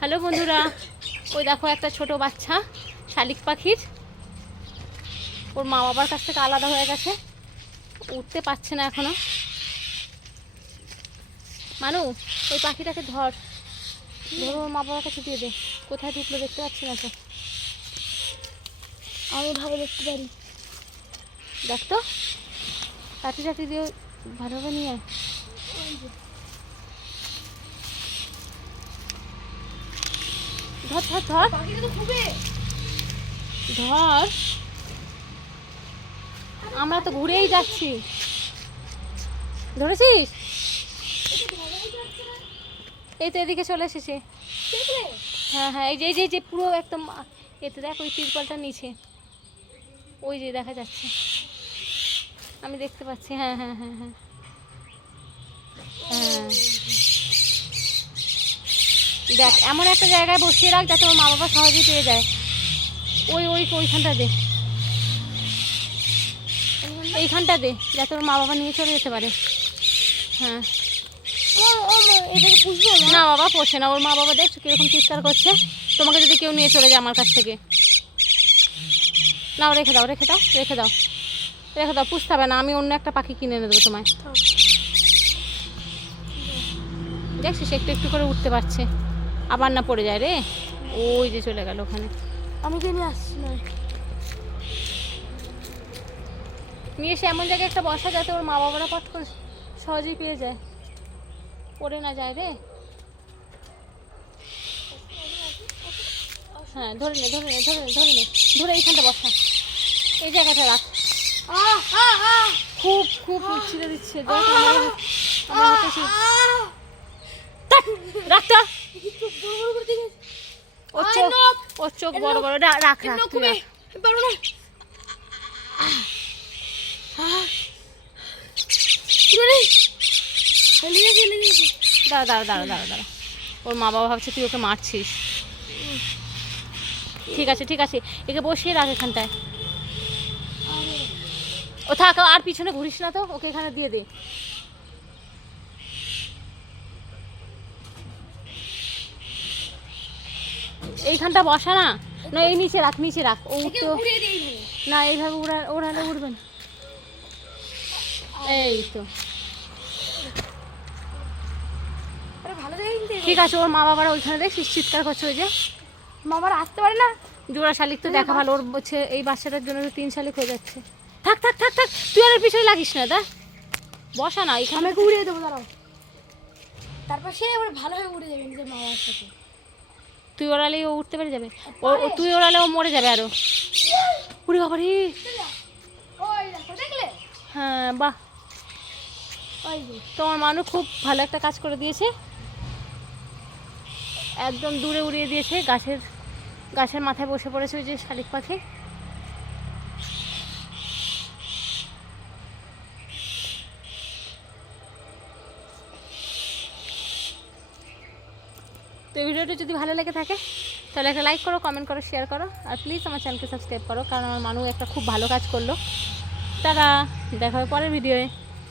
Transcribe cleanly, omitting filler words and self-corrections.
Hello বন্ধুরা, ওই দেখো একটা ছোট বাচ্চা শালিক পাখির, ওর মা বাবার কাছ থেকে আলাদা হয়ে গেছে, উঠতে পারছে না এখনো। মানু, ওই পাখিটাকে ধর, ধরো ওর মা বাবার কাছে দিয়ে দে। কোথায় ঢুকলো দেখতে পাচ্ছি না তো। আমি ভালো দেখতে পারি। দেখ তো, লাঠি টাঠি দিয়ে ভালোভাবে নিয়ে আয়। ধর ধর ধর ধর, আমরা তো ঘুরেই যাচ্ছি। ধরেছিস? এই তো এদিকে চলে এসেছে। হ্যাঁ হ্যাঁ, এই যে এই যে এই যে পুরো একদম এতে দেখ, ওই তিরপলটা নিচে, ওই যে দেখা যাচ্ছে, আমি দেখতে পাচ্ছি। হ্যাঁ হ্যাঁ হ্যাঁ হ্যাঁ হ্যাঁ, দেখ এমন একটা জায়গায় বসিয়ে রাখ যাতে ওর মা বাবা সহজেই পেয়ে যায়। ওই ওই ওইখানটা দে, এইখানটা দে, যাতে ওর মা বাবা নিয়ে চলে যেতে পারে। হ্যাঁ, এটাকে পুষবো না বাবা পোষে না, ওর মা বাবা দেখছো কীরকম চিৎকার করছে। তোমাকে যদি কেউ নিয়ে চলে যায় আমার কাছ থেকে, নাও রেখে দাও রেখে দাও রেখে দাও রেখে দাও, পুষতে হবে না, আমি অন্য একটা পাখি কিনে এনে দেবো তোমায়। দেখছিস একটু একটু করে উঠতে পারছে, আবার না পড়ে যায় রে। ওই যে চলে গেল ওখানে। আমি কিনে আসছি না। নিয়ে এসে এমন জায়গায় একটা বসা যাতে ওর মা বাবারা পট করে সহজেই পেয়ে যায়, পড়ে না যায় রে। হ্যাঁ ধরে নে ধরে নে ধরে নে ধরে নে, ধরে এইখানটা বসা, এই জায়গাটা রাখ। খুব খুব ছিঁড়ে দিচ্ছে, দেখ আমার হাতে রাখটা, ওর চোখ বড় বড়, রাখ রাখ তুই রাখ। দাঁড়া দাঁড়া দাঁড়া দাঁড়া দাঁড়া, ওর মা বাবা ভাবছে তুই ওকে মারছিস। ঠিক আছে ঠিক আছে, একে বসিয়ে রাখ এখানটায়। ও থাক, আর পিছনে ঘুরিস না তো, ওকে এখানে দিয়ে দে। এইখানটা বসা না, না এই নিচে রাখ, নিচে রাখ। ও উঠতো না, এইভাবে ওড়ালে উঠবে না। এই তো ঠিক আছে, ওর মা বাবারা ওইখানে দেখছিস চিৎকার করছে, ওই যে মামারা আসতে পারে না। জোড়া শালিক তো দেখা ভালো, ওর বলছে এই বাচ্চাটার জন্য 3 শালিক হয়ে যাচ্ছে। থাক থাক থাক থাক, তুই আর পিছনে লাগিস না, দা বসা না এখানে। আমি উড়িয়ে দেবো, দাঁড়াও। তারপর সে এবার ভালোভাবে উড়ে যাবে নিজের মা বাবার সাথে। তুই ওড়ালেই ও উঠতে পেরে যাবে, তুই ওড়ালে ও মরে যাবে আরো। উড়ে বাবা রে। দেখলে? হ্যাঁ বাহ, তোমার মানুষ খুব ভালো একটা কাজ করে দিয়েছে, একদম দূরে উড়িয়ে দিয়েছে। গাছের মাথায় বসে পড়েছে ওই যে শালিক পাখি। তো এই ভিডিওটা যদি ভালো লেগে থাকে তাহলে একটা লাইক করো, কমেন্ট করো, শেয়ার করো, আর প্লিজ আমার চ্যানেলকে সাবস্ক্রাইব করো, কারণ আমার মানুষ একটা খুব ভালো কাজ করলো। তারা দেখা হবে পরের ভিডিওয়ে।